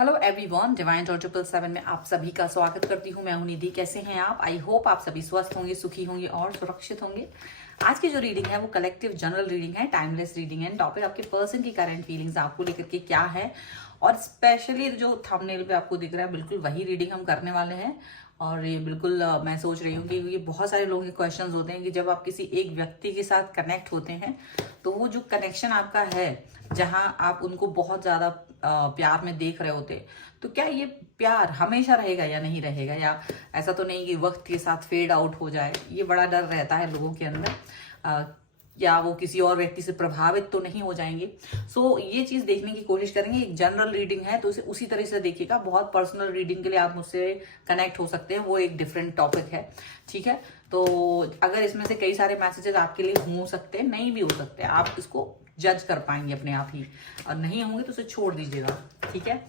Hello everyone, divine Tor 777 में आप सभी का स्वागत करती हूँ। मैं हूं निधि। कैसे हैं आप? आई होप आप सभी स्वस्थ होंगे, सुखी होंगे और सुरक्षित होंगे। आज की जो रीडिंग है वो कलेक्टिव जनरल रीडिंग है, टाइमलेस रीडिंग है। टॉपिक आपके पर्सन की करंट फीलिंग्स आपको लेकर के क्या है, और स्पेशली जो थंबनेल पे आपको दिख रहा है बिल्कुल वही रीडिंग हम करने वाले हैं। और ये बिल्कुल मैं सोच रही हूँ कि ये बहुत सारे लोगों के क्वेश्चंस होते हैं कि जब आप किसी एक व्यक्ति के साथ कनेक्ट होते हैं तो वो जो कनेक्शन आपका है, जहां आप उनको बहुत ज्यादा प्यार में देख रहे होते, तो क्या ये प्यार हमेशा रहेगा या नहीं रहेगा, या ऐसा तो नहीं कि वक्त के साथ फेड आउट हो जाए। ये बड़ा डर रहता है लोगों के अंदर। या वो किसी और व्यक्ति से प्रभावित तो नहीं हो जाएंगे। सो ये चीज देखने की कोशिश करेंगे। एक जनरल रीडिंग है तो उसे उसी तरह से देखिएगा। बहुत पर्सनल रीडिंग के लिए आप मुझसे कनेक्ट हो सकते हैं, वो एक डिफरेंट टॉपिक है। ठीक है, तो अगर इसमें से कई सारे मैसेजेस आपके लिए हो सकते हैं, नहीं भी हो सकते, आप इसको जज कर पाएंगे अपने आप ही, और नहीं होंगे तो उसे छोड़ दीजिएगा। ठीक है।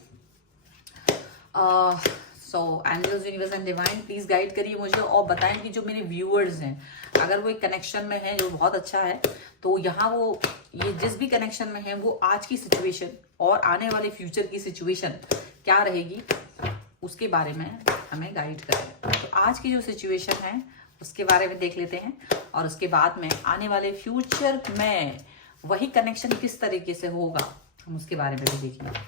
So angels, universe and divine, please guide करिए मुझे और बताएं कि जो मेरे व्यूअर्स हैं, अगर वो एक कनेक्शन में है जो बहुत अच्छा है, तो यहाँ वो ये जिस भी कनेक्शन में है वो आज की सिचुएशन और आने वाले फ्यूचर की सिचुएशन क्या रहेगी उसके बारे में हमें गाइड करें। तो आज की जो सिचुएशन है उसके बारे में देख लेते हैं, और उसके बाद में आने वाले फ्यूचर में वही कनेक्शन किस तरीके से होगा हम उसके बारे में भी देखेंगे।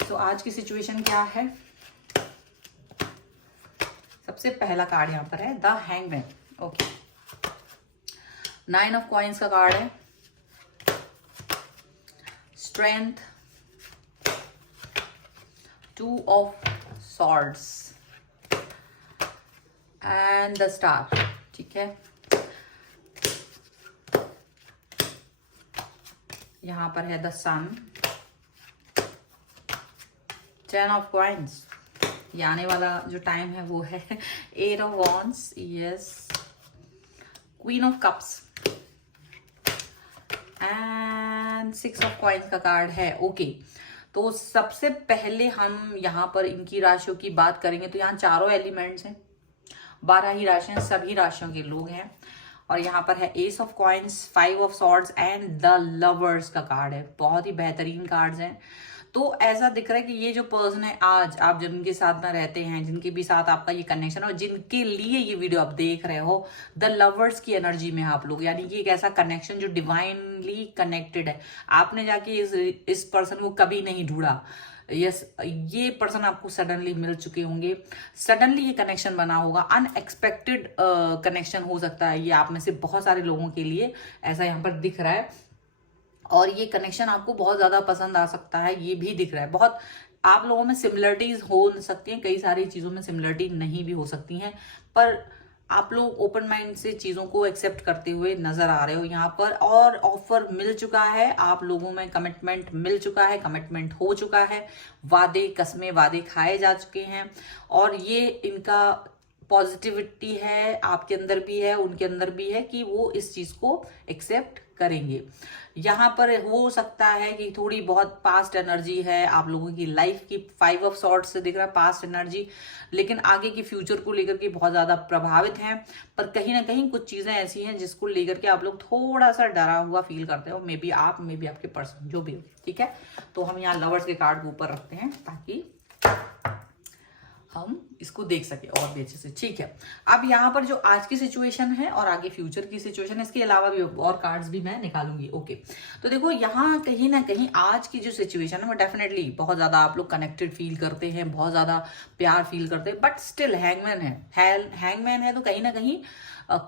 तो आज की सिचुएशन क्या है? सबसे पहला कार्ड यहां पर है the hangman. Okay, 9 of coins का कार्ड है, strength, 2 of swords and the star. ठीक है, यहां पर है द सन, 10 ऑफ कॉइंस। ये आने वाला जो टाइम है वो है 8 of wands, yes, queen of cups and 6 of coins का कार्ड है। ओके, तो सबसे पहले हम यहाँ पर इनकी राशियों की बात करेंगे। तो यहाँ चारों एलिमेंट्स हैं, 12 ही राशियां, सभी राशियों के लोग हैं। और यहाँ पर है S of coins, 5 of swords and the lovers का कार्ड है। बहुत ही बेहतरीन कार्ड्स हैं। तो ऐसा दिख रहा है कि ये जो पर्सन है, आज आप जिनके साथ में रहते हैं, जिनके भी साथ आपका ये कनेक्शन है और जिनके लिए ये वीडियो आप देख रहे हो, द लवर्स की एनर्जी में आप लोग, यानी कि एक ऐसा कनेक्शन जो डिवाइनली कनेक्टेड है। आपने जाके इस पर्सन को कभी नहीं ढूंढा। यस, ये पर्सन आपको सडनली मिल चुके होंगे, सडनली ये कनेक्शन बना होगा, अनएक्सपेक्टेड कनेक्शन हो सकता है। ये आप में से बहुत सारे लोगों के लिए ऐसा यहाँ पर दिख रहा है, और ये कनेक्शन आपको बहुत ज्यादा पसंद आ सकता है, ये भी दिख रहा है। बहुत आप लोगों में सिमिलरिटीज हो सकती हैं, कई सारी चीजों में सिमिलरिटी नहीं भी हो सकती हैं, पर आप लोग ओपन माइंड से चीजों को एक्सेप्ट करते हुए नजर आ रहे हो यहाँ पर। और ऑफर मिल चुका है आप लोगों में, कमिटमेंट मिल चुका है, कमिटमेंट हो चुका है, वादे कस्में वादे खाए जा चुके हैं, और ये इनका पॉजिटिविटी है, आपके अंदर भी है, उनके अंदर भी है कि वो इस चीज को एक्सेप्ट करेंगे। यहाँ पर हो सकता है कि थोड़ी बहुत पास्ट एनर्जी है आप लोगों की लाइफ की, 5 ऑफ सॉर्ड्स से दिख रहा है पास्ट एनर्जी, लेकिन आगे की फ्यूचर को लेकर के बहुत ज्यादा प्रभावित हैं। पर कहीं ना कहीं कुछ चीजें ऐसी हैं जिसको लेकर के आप लोग थोड़ा सा डरा हुआ फील करते हो, मे बी आप, मे बी आपके पर्सन, जो भी हो। ठीक है, तो हम यहाँ लवर्स के कार्ड को ऊपर रखते हैं ताकि हम इसको देख सके और भी अच्छे से। ठीक है, अब यहाँ पर जो आज की सिचुएशन है और आगे फ्यूचर की सिचुएशन है, इसके अलावा भी और कार्ड्स भी मैं निकालूंगी। ओके, तो देखो यहाँ कहीं ना कहीं आज की जो सिचुएशन है वो डेफिनेटली बहुत ज्यादा आप लोग कनेक्टेड फील करते हैं, बहुत ज्यादा प्यार फील करते हैं, बट स्टिल हैंगमैन है। हैंगमैन है तो कहीं ना कहीं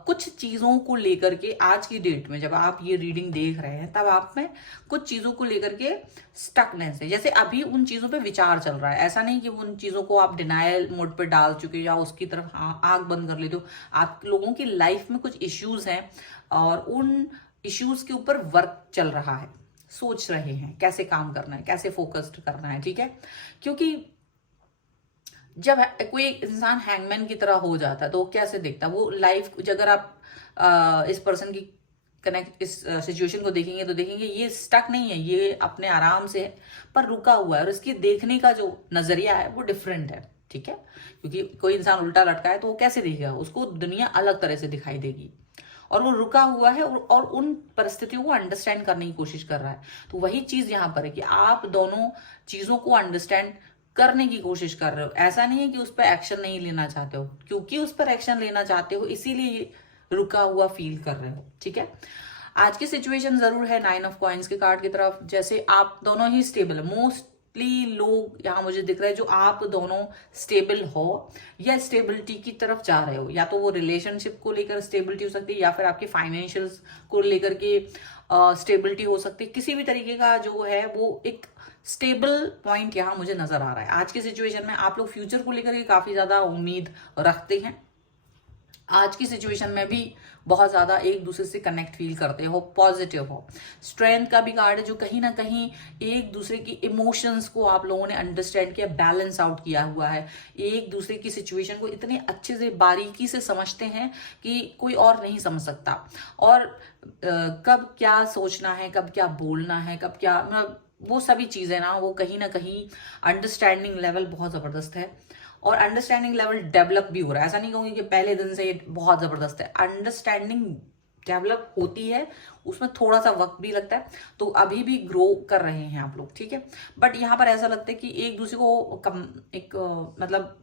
कुछ चीजों को लेकर के आज की डेट में जब आप ये रीडिंग देख रहे हैं, तब आप में कुछ चीजों को लेकर के स्टकनेस है। जैसे अभी उन चीजों पे विचार चल रहा है, ऐसा नहीं कि उन चीजों को आप डिनायल मोड पे डाल चुके या उसकी तरफ आंख बंद कर लेते हो। आप लोगों की लाइफ में कुछ इश्यूज हैं और उन इश्यूज के ऊपर वर्क चल रहा है, सोच रहे हैं कैसे काम करना है, कैसे फोकस्ड करना है। ठीक है, क्योंकि जब कोई इंसान हैंगमैन की तरह हो जाता है तो वो कैसे दिखता है, वो लाइफ, अगर आप इस पर्सन की कनेक्ट इस सिचुएशन को देखेंगे तो देखेंगे ये स्टक नहीं है, ये अपने आराम से है, पर रुका हुआ है, और इसकी देखने का जो नजरिया है वो डिफरेंट है। ठीक है, क्योंकि कोई इंसान उल्टा लटका है तो वो कैसे दिखेगा, उसको दुनिया अलग तरह से दिखाई देगी। और वो रुका हुआ है और उन परिस्थितियों को अंडरस्टैंड करने की कोशिश कर रहा है। तो वही चीज यहाँ पर है कि आप दोनों चीजों को अंडरस्टैंड करने की कोशिश कर रहे हो। ऐसा नहीं है कि उस पर एक्शन नहीं लेना चाहते हो, क्योंकि उस पर एक्शन लेना चाहते हो इसीलिए रुका हुआ फील कर रहे हो। ठीक है, आज की सिचुएशन जरूर है 9 ऑफ कॉइंस के कार्ड की तरफ, जैसे आप दोनों ही स्टेबल है। मोस्टली लोग यहाँ मुझे दिख रहा है जो आप दोनों स्टेबल हो या स्टेबिलिटी की तरफ जा रहे हो, या तो वो रिलेशनशिप को लेकर स्टेबिलिटी हो सकती है या फिर आपके फाइनेंशियल्स को लेकर के स्टेबिलिटी हो सकती है। किसी भी तरीके का जो है वो एक स्टेबल पॉइंट यहाँ मुझे नजर आ रहा है। आज की सिचुएशन में आप लोग फ्यूचर को लेकर के काफी ज्यादा उम्मीद रखते हैं। आज की सिचुएशन में भी बहुत ज्यादा एक दूसरे से कनेक्ट फील करते हो, पॉजिटिव हो। स्ट्रेंथ का भी कार्ड है जो कहीं ना कहीं एक दूसरे की इमोशंस को आप लोगों ने अंडरस्टैंड किया, बैलेंस आउट किया हुआ है। एक दूसरे की सिचुएशन को इतने अच्छे से बारीकी से समझते हैं कि कोई और नहीं समझ सकता। और कब क्या सोचना है, कब क्या बोलना है, कब क्या, मतलब वो सभी चीजें ना वो कहीं ना कहीं अंडरस्टैंडिंग लेवल बहुत जबरदस्त है। और अंडरस्टैंडिंग लेवल डेवलप भी हो रहा है। ऐसा नहीं कहूंगी कि पहले दिन से ये बहुत जबरदस्त है, अंडरस्टैंडिंग डेवलप होती है, उसमें थोड़ा सा वक्त भी लगता है। तो अभी भी ग्रो कर रहे हैं आप लोग। ठीक है, बट यहाँ पर ऐसा लगता है कि एक दूसरे को मतलब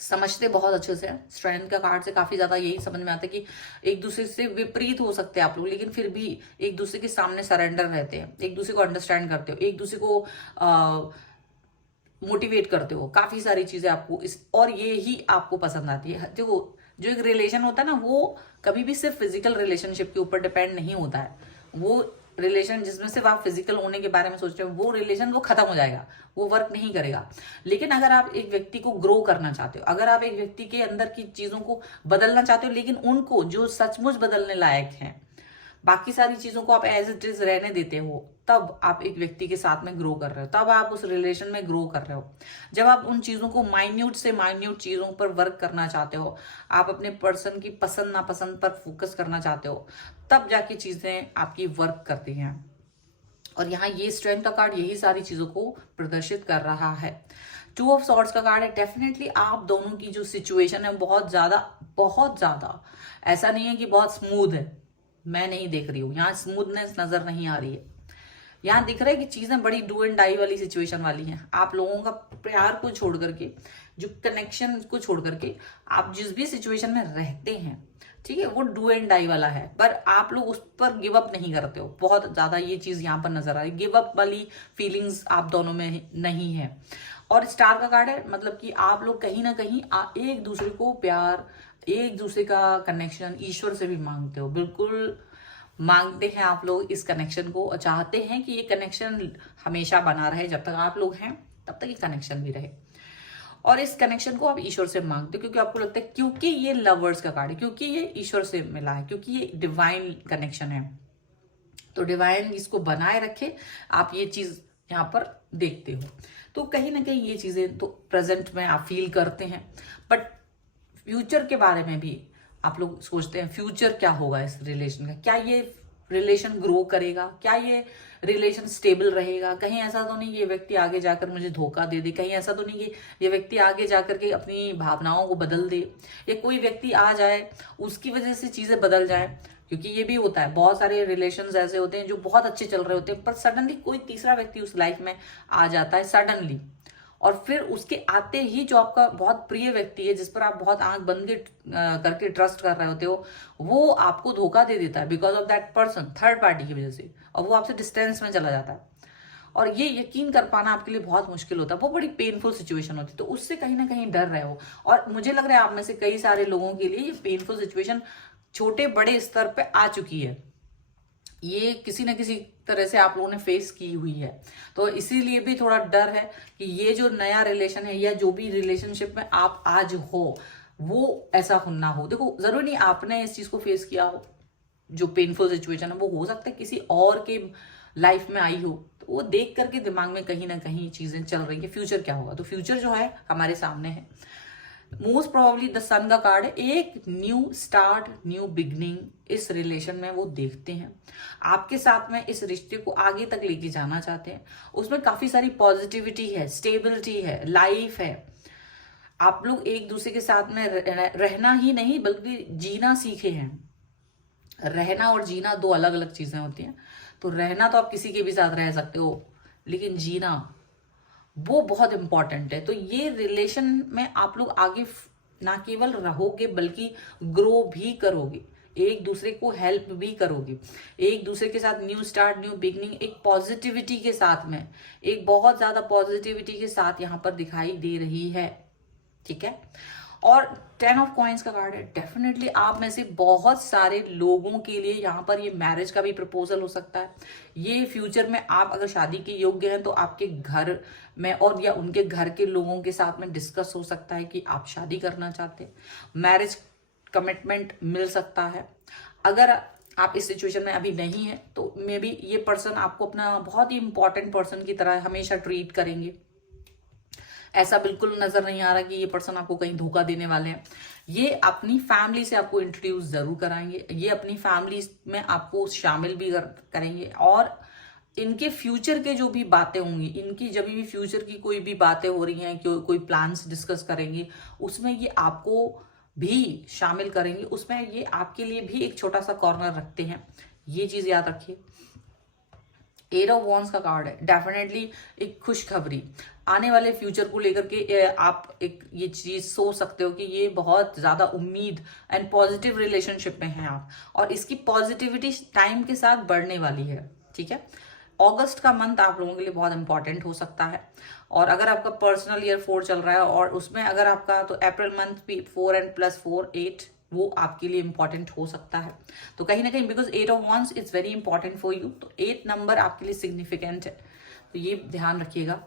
समझते बहुत अच्छे से। स्ट्रेंथ का कार्ड से काफी ज्यादा यही समझ में आता है कि एक दूसरे से विपरीत हो सकते हैं आप लोग, लेकिन फिर भी एक दूसरे के सामने सरेंडर रहते हैं, एक दूसरे को अंडरस्टैंड करते हो, एक दूसरे को मोटिवेट करते हो। काफी सारी चीजें आपको और ये ही आपको पसंद आती है। देखो, जो एक रिलेशन होता है ना, वो कभी भी सिर्फ फिजिकल रिलेशनशिप के ऊपर डिपेंड नहीं होता है। वो रिलेशन जिसमें सिर्फ आप फिजिकल होने के बारे में सोच रहे हो, वो रिलेशन वो खत्म हो जाएगा, वो वर्क नहीं करेगा। लेकिन अगर आप एक व्यक्ति को ग्रो करना चाहते हो, अगर आप एक व्यक्ति के अंदर की चीजों को बदलना चाहते हो, लेकिन उनको जो सचमुच बदलने लायक है, बाकी सारी चीजों को आप एज इट इज रहने देते हो, तब आप एक व्यक्ति के साथ में ग्रो कर रहे हो, तब आप उस रिलेशन में ग्रो कर रहे हो। जब आप उन चीजों को माइन्यूट से माइन्यूट चीजों पर वर्क करना चाहते हो, आप अपने पर्सन की पसंद नापसंद पर फोकस करना चाहते हो, तब जाके चीजें आपकी वर्क करती हैं। और यहाँ ये स्ट्रेंथ का कार्ड यही सारी चीजों को प्रदर्शित कर रहा है। 2 ऑफ सॉर्ड्स का कार्ड है। डेफिनेटली आप दोनों की जो सिचुएशन है बहुत ज्यादा ऐसा नहीं है कि बहुत स्मूथ है, मैं नहीं देख रही हूँ यहाँ स्मूथनेस नजर नहीं आ रही है। यहाँ दिख रहा है कि चीजें बड़ी डू एंड डाई वाली सिचुएशन वाली हैं। आप लोगों का प्यार को छोड़ करके, जो कनेक्शन को छोड़ करके आप जिस भी सिचुएशन में रहते हैं, ठीक है, वो डू एंड डाई वाला है, पर आप लोग उस पर गिव अप नहीं करते हो। बहुत ज्यादा ये चीज यहाँ पर नजर आ रही है, गिव अप वाली फीलिंग्स आप दोनों में नहीं है। और स्टार का कार्ड है, मतलब कि आप लोग कहीं ना कहीं एक दूसरे को प्यार, एक दूसरे का कनेक्शन ईश्वर से भी मांगते हो। बिल्कुल मांगते हैं आप लोग इस कनेक्शन को, चाहते हैं कि ये कनेक्शन हमेशा बना रहे, जब तक आप लोग हैं तब तक ये कनेक्शन भी रहे। और इस कनेक्शन को आप ईश्वर से मांगते हो, क्योंकि आपको लगता है, क्योंकि ये लवर्स का कार्ड है, क्योंकि ये ईश्वर से मिला है, क्योंकि ये डिवाइन कनेक्शन है, तो डिवाइन इसको बनाए रखे, आप ये चीज यहाँ पर देखते हो। तो कहीं ना कहीं ये चीजें तो प्रेजेंट में आप फील करते हैं, बट फ्यूचर के बारे में भी आप लोग सोचते हैं, फ्यूचर क्या होगा इस रिलेशन का, क्या ये रिलेशन ग्रो करेगा, क्या ये रिलेशन स्टेबल रहेगा, कहीं ऐसा तो नहीं ये व्यक्ति आगे जाकर मुझे धोखा दे दे, कहीं ऐसा तो नहीं कि ये व्यक्ति आगे जाकर के अपनी भावनाओं को बदल दे, या कोई व्यक्ति आ जाए उसकी वजह से चीजें बदल जाए। क्योंकि ये भी होता है, बहुत सारे रिलेशंस ऐसे होते हैं जो बहुत अच्छे चल रहे होते हैं, पर सडनली कोई तीसरा व्यक्ति उस लाइफ में आ जाता है सडनली, और फिर उसके आते ही जो आपका बहुत प्रिय व्यक्ति है, जिस पर आप बहुत आंख बंद करके ट्रस्ट कर रहे होते हो, वो आपको धोखा दे देता है because of that person, third party की वजह से, और वो आपसे डिस्टेंस में चला जाता है। और ये यकीन कर पाना आपके लिए बहुत मुश्किल होता है, वो बड़ी पेनफुल सिचुएशन होती है, तो उससे कहीं ना कहीं डर रहे हो। और मुझे लग रहा है आप में से कई सारे लोगों के लिए ये पेनफुल सिचुएशन छोटे बड़े स्तर पे आ चुकी है, ये किसी न किसी तरह से आप लोगों ने फेस की हुई है। तो इसीलिए भी थोड़ा डर है कि ये जो नया रिलेशन है, या जो भी रिलेशनशिप में आप आज हो, वो ऐसा ना हो। देखो, जरूरी नहीं आपने इस चीज को फेस किया हो, जो पेनफुल सिचुएशन है, वो हो सकता है किसी और के लाइफ में आई हो, तो वो देख करके दिमाग में कहीं ना कहीं चीजें चल रही है, फ्यूचर क्या होगा। तो फ्यूचर जो है हमारे सामने है। मोस्ट प्रोबेबली द सन का कार्ड है, एक न्यू स्टार्ट, न्यू बिगनिंग इस रिलेशन में वो देखते हैं। आपके साथ में इस रिश्ते को आगे तक लेके जाना चाहते हैं, उसमें काफी सारी पॉजिटिविटी है, स्टेबिलिटी है, लाइफ है। आप लोग एक दूसरे के साथ में रहना ही नहीं बल्कि जीना सीखे हैं। रहना और जीना दो अलग अलग चीजें होती हैं। तो रहना तो आप किसी के भी साथ रह सकते हो, लेकिन जीना वो बहुत इंपॉर्टेंट है। तो ये रिलेशन में आप लोग आगे ना केवल रहोगे बल्कि ग्रो भी करोगे, एक दूसरे को हेल्प भी करोगे, एक दूसरे के साथ न्यू स्टार्ट न्यू बिगनिंग एक पॉजिटिविटी के साथ में, एक बहुत ज्यादा पॉजिटिविटी के साथ यहाँ पर दिखाई दे रही है। ठीक है। और 10 ऑफ कॉइंस का कार्ड है। डेफिनेटली आप में से बहुत सारे लोगों के लिए यहाँ पर ये मैरिज का भी प्रपोजल हो सकता है। ये फ्यूचर में आप अगर शादी के योग्य हैं तो आपके घर में और या उनके घर के लोगों के साथ में डिस्कस हो सकता है कि आप शादी करना चाहते हैं, मैरिज कमिटमेंट मिल सकता है। अगर आप इस सिचुएशन में अभी नहीं है तो मे बी ये पर्सन आपको अपना बहुत ही इंपॉर्टेंट पर्सन की तरह हमेशा ट्रीट करेंगे। ऐसा बिल्कुल नजर नहीं आ रहा कि ये पर्सन आपको कहीं धोखा देने वाले हैं। ये अपनी फैमिली से आपको इंट्रोड्यूस जरूर कराएंगे, ये अपनी फैमिली में आपको शामिल भी करेंगे। और इनके फ्यूचर के जो भी बातें होंगी, इनकी जब भी फ्यूचर की कोई भी बातें हो रही हैं, कोई प्लान्स डिस्कस करेंगे, उसमें ये आपको भी शामिल करेंगे, उसमें ये आपके लिए भी एक छोटा सा कॉर्नर रखते हैं। ये चीज याद रखिए। 8 ऑफ वॉन्ड्स का कार्ड है। डेफिनेटली एक खुशखबरी आने वाले फ्यूचर को लेकर के आप एक ये चीज सोच सकते हो कि ये बहुत ज्यादा उम्मीद एंड पॉजिटिव रिलेशनशिप में हैं आप, और इसकी पॉजिटिविटी टाइम के साथ बढ़ने वाली है। ठीक है। अगस्त का मंथ आप लोगों के लिए बहुत इंपॉर्टेंट हो सकता है। और अगर आपका पर्सनल ईयर 4 चल रहा है और उसमें अगर आपका तो अप्रैल मंथ भी 4 एंड +4 8 वो आपके लिए इंपॉर्टेंट हो सकता है। तो कहीं ना कहीं because 8 of wands is very important for you, तो 8 नंबर आपके लिए सिग्निफिकेंट है, तो ये ध्यान रखिएगा।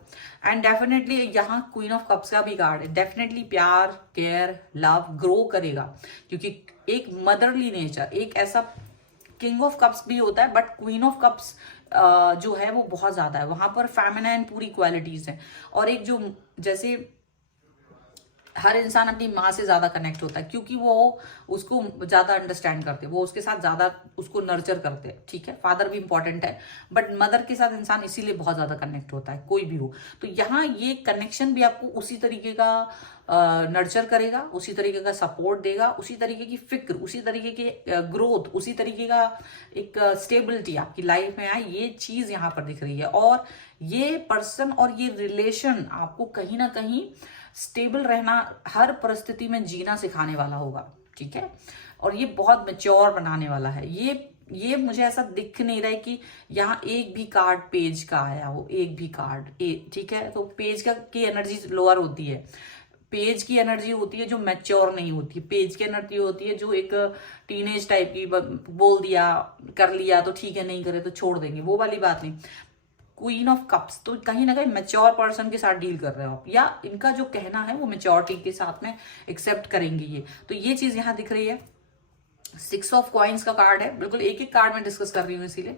एंड डेफिनेटली यहाँ क्वीन ऑफ कप्स का भी कार्ड है। डेफिनेटली प्यार केयर लव ग्रो करेगा, क्योंकि एक मदरली नेचर, एक ऐसा किंग ऑफ कप्स भी होता है बट क्वीन ऑफ कप्स जो है वो बहुत ज्यादा है, वहां पर फेमिनाइन पूरी क्वालिटीज हैं। और एक जो जैसे हर इंसान अपनी माँ से ज्यादा कनेक्ट होता है क्योंकि वो उसको ज्यादा अंडरस्टैंड करते हैं, वो उसके साथ ज्यादा उसको नर्चर करते हैं। ठीक है। फादर भी इंपॉर्टेंट है बट मदर के साथ इंसान इसीलिए बहुत ज्यादा कनेक्ट होता है, कोई भी हो। तो यहाँ ये कनेक्शन भी आपको उसी तरीके का नर्चर करेगा, उसी तरीके का सपोर्ट देगा, उसी तरीके की फिक्र, उसी तरीके की ग्रोथ, उसी तरीके का एक स्टेबिलिटी आपकी लाइफ में आए, ये चीज यहाँ पर दिख रही है। और ये पर्सन और ये रिलेशन आपको कहीं ना कहीं स्टेबल रहना, हर परिस्थिति में जीना सिखाने वाला होगा। ठीक है। और ये बहुत मैच्योर बनाने वाला है। ये मुझे ऐसा दिख नहीं रहा है कि यहाँ एक भी कार्ड पेज का आया हो, एक भी कार्ड ठीक है। तो पेज का की एनर्जी लोअर होती है, पेज की एनर्जी होती है जो मैच्योर नहीं होती, पेज की एनर्जी होती है जो एक टीनेज टाइप की, बोल दिया कर लिया तो ठीक है, नहीं करे तो छोड़ देंगे, वो वाली बात नहीं। क्वीन ऑफ कप्स तो कहीं ना कहीं मैच्योर पर्सन के साथ डील कर रहे हो आप, या इनका जो कहना है वो मैच्योरिटी के साथ में एक्सेप्ट करेंगे ये, तो ये चीज यहाँ दिख रही है। 6 ऑफ कॉइंस का कार्ड है, बिल्कुल एक एक कार्ड में डिस्कस कर रही हूँ इसीलिए।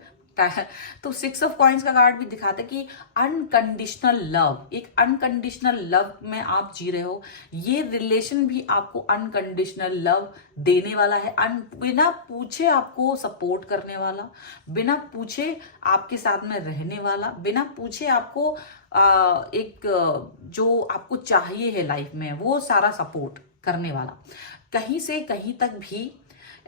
तो 6 ऑफ कॉइंस का कार्ड भी दिखाता है कि अनकंडीशनल लव, एक अनकंडीशनल लव में आप जी रहे हो। ये रिलेशन भी आपको अनकंडीशनल लव देने वाला है, बिना पूछे आपको सपोर्ट करने वाला, बिना पूछे आपके साथ में रहने वाला, बिना पूछे आपको एक जो आपको चाहिए है लाइफ में वो सारा सपोर्ट करने वाला। कहीं से कहीं तक भी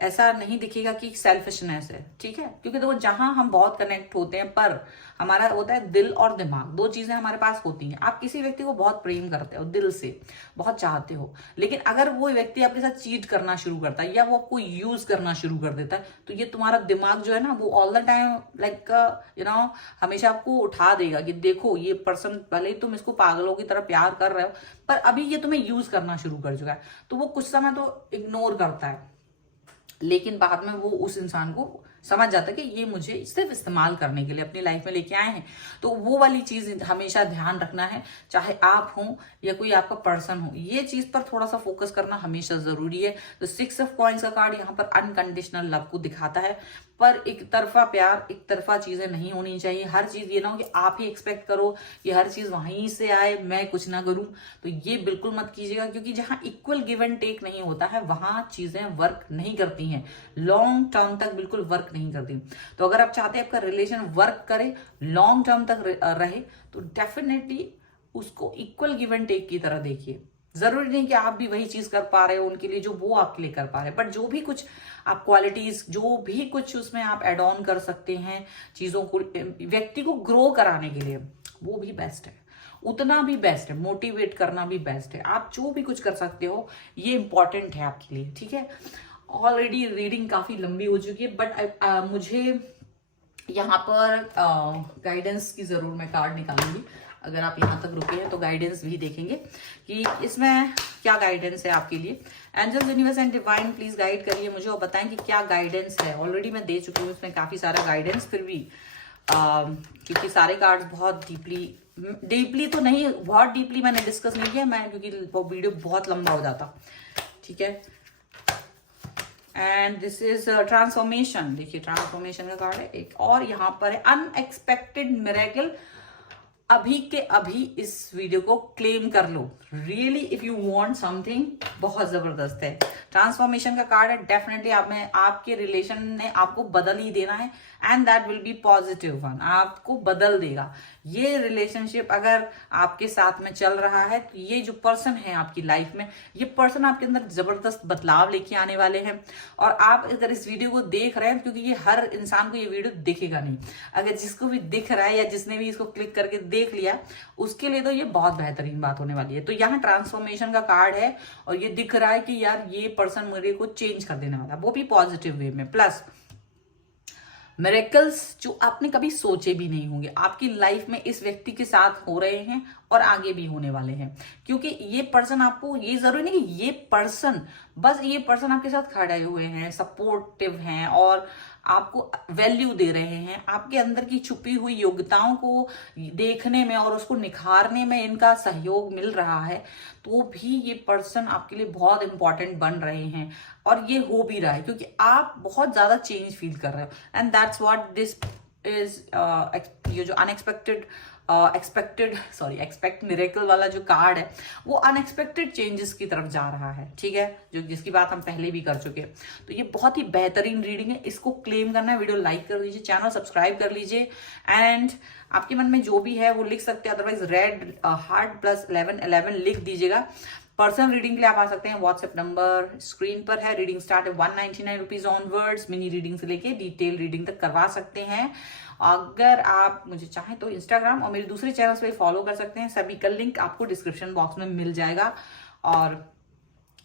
ऐसा नहीं दिखेगा कि सेल्फिशनेस है। ठीक है। क्योंकि देखो जहां हम बहुत कनेक्ट होते हैं पर हमारा होता है दिल और दिमाग, दो चीजें हमारे पास होती हैं। आप किसी व्यक्ति को बहुत प्रेम करते हो, दिल से बहुत चाहते हो, लेकिन अगर वो व्यक्ति आपके साथ चीट करना शुरू करता है या वो आपको यूज करना शुरू कर देता है, तो ये तुम्हारा दिमाग जो है ना वो ऑल द टाइम लाइक हमेशा आपको उठा देगा कि देखो ये पर्सन, भले ही तुम इसको पागलों की तरह प्यार कर रहे हो पर अभी ये तुम्हें यूज करना शुरू कर चुका है। तो वो कुछ समय तो इग्नोर करता है, लेकिन बाद में वो उस इंसान को समझ जाता है कि ये मुझे सिर्फ इस्तेमाल करने के लिए अपनी लाइफ में लेके आए हैं। तो वो वाली चीज हमेशा ध्यान रखना है, चाहे आप हो या कोई आपका पर्सन हो, ये चीज पर थोड़ा सा फोकस करना हमेशा जरूरी है। तो 6 ऑफ कॉइंस का कार्ड यहाँ पर अनकंडीशनल लव को दिखाता है, पर एक तरफा प्यार, एक तरफा चीजें नहीं होनी चाहिए। हर चीज ये ना हो कि आप ही एक्सपेक्ट करो कि हर चीज वहीं से आए, मैं कुछ ना करूं, तो ये बिल्कुल मत कीजिएगा। क्योंकि जहां इक्वल गिव एंड टेक नहीं होता है वहां चीजें वर्क नहीं करती हैं, लॉन्ग टर्म तक बिल्कुल वर्क नहीं करती। तो अगर आप चाहते हैं आपका रिलेशन वर्क करे, लॉन्ग टर्म तक रहे, तो डेफिनेटली उसको इक्वल गिव एंड टेक की तरह देखिए। जरूरी नहीं कि आप भी वही चीज कर पा रहे हो उनके लिए जो वो आपके लिए कर पा रहे हैं, बट जो भी कुछ आप क्वालिटीज, जो भी कुछ उसमें आप एड ऑन कर सकते हैं चीजों को, व्यक्ति को ग्रो कराने के लिए, वो भी बेस्ट है, उतना भी बेस्ट है, मोटिवेट करना भी बेस्ट है। आप जो भी कुछ कर सकते हो ये इंपॉर्टेंट है आपके लिए, ठीक है। ऑलरेडी रीडिंग काफी लंबी हो चुकी है, बट मुझे यहाँ पर गाइडेंस की जरूर मैं कार्ड निकालूंगी। अगर आप यहाँ तक रुके हैं तो गाइडेंस भी देखेंगे कि इसमें क्या गाइडेंस है आपके लिए। Angels, universe and divine please guide करिए मुझे और बताएं कि क्या गाइडेंस है। ऑलरेडी मैं दे चुकी हूँ इसमें काफी सारा गाइडेंस, फिर भी क्योंकि सारे कार्ड्स बहुत डीपली तो नहीं, बहुत डीपली मैंने डिस्कस नहीं किया मैं, क्योंकि वो वीडियो बहुत लंबा हो जाता, ठीक है। एंड दिस इज ट्रांसफॉर्मेशन, देखिए ट्रांसफॉर्मेशन का कार्ड है एक, और यहाँ पर है अनएक्सपेक्टेड मिरेकल। अभी के अभी इस वीडियो को क्लेम कर लो, really if you want something, बहुत जबरदस्त है। ट्रांसफॉर्मेशन का कार्ड है, डेफिनेटली आपके रिलेशन ने आपको बदल ही देना है, and that will be positive one, आपको बदल देगा ये रिलेशनशिप। अगर आपके साथ में चल रहा है तो ये जो पर्सन है आपकी लाइफ में, ये पर्सन आपके अंदर जबरदस्त बदलाव लेके आने वाले हैं। और आप अगर इस वीडियो को देख रहे हैं, क्योंकि ये हर इंसान को ये वीडियो दिखेगा नहीं, अगर जिसको भी दिख रहा है या जिसने भी इसको क्लिक करके देख लिया, उसके लिए तो ये बहुत बेहतरीन बात होने वाली है। तो यहाँ ट्रांसफॉर्मेशन का कार्ड है और ये दिख रहा है कि यार ये पर्सन मेरे को चेंज कर देने वाला है, वो भी पॉजिटिव वे में। प्लस मिरेकल्स जो आपने कभी सोचे भी नहीं होंगे आपकी लाइफ में इस व्यक्ति के साथ हो रहे हैं और आगे भी होने वाले हैं, क्योंकि ये पर्सन आपको, ये जरूरी नहीं कि ये पर्सन, बस ये पर्सन आपके साथ खड़े हुए हैं, सपोर्टिव हैं और आपको वैल्यू दे रहे हैं। आपके अंदर की छुपी हुई योग्यताओं को देखने में और उसको निखारने में इनका सहयोग मिल रहा है, तो भी ये पर्सन आपके लिए बहुत इंपॉर्टेंट बन रहे हैं। और ये हो भी रहा है क्योंकि आप बहुत ज्यादा चेंज फील कर रहे हो, and that's what this is. ये जो एक्सपेक्ट मिरेकल वाला जो कार्ड है, वो अनएक्सपेक्टेड चेंजेस की तरफ जा रहा है, ठीक है, जो जिसकी बात हम पहले भी कर चुके हैं। तो ये बहुत ही बेहतरीन रीडिंग है, इसको क्लेम करना है। वीडियो लाइक कर लीजिए, चैनल सब्सक्राइब कर लीजिए, एंड आपके मन में जो भी है वो लिख सकते हैं, अदरवाइज रेड हार्ट प्लस 1111 लिख दीजिएगा। पर्सनल रीडिंग के लिए आप आ सकते हैं, व्हाट्सएप नंबर स्क्रीन पर है। रीडिंग स्टार्ट है 199 रुपीज ऑनवर्ड्स, मिनी रीडिंग से लेके डिटेल रीडिंग तक करवा सकते हैं। अगर आप मुझे चाहें तो इंस्टाग्राम और मेरे दूसरे चैनल्स पे फॉलो कर सकते हैं, सभी का लिंक आपको डिस्क्रिप्शन बॉक्स में मिल जाएगा। और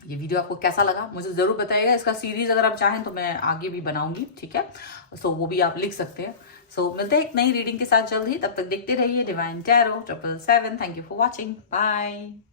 ये वीडियो आपको कैसा लगा मुझे जरूर बताइएगा। इसका सीरीज अगर आप चाहें तो मैं आगे भी बनाऊंगी, ठीक है, सो वो भी आप लिख सकते हैं। सो मिलते हैं एक नई रीडिंग के साथ जल्द ही, तब तक देखते रहिए divine tarot 777। Thank you for watching, bye.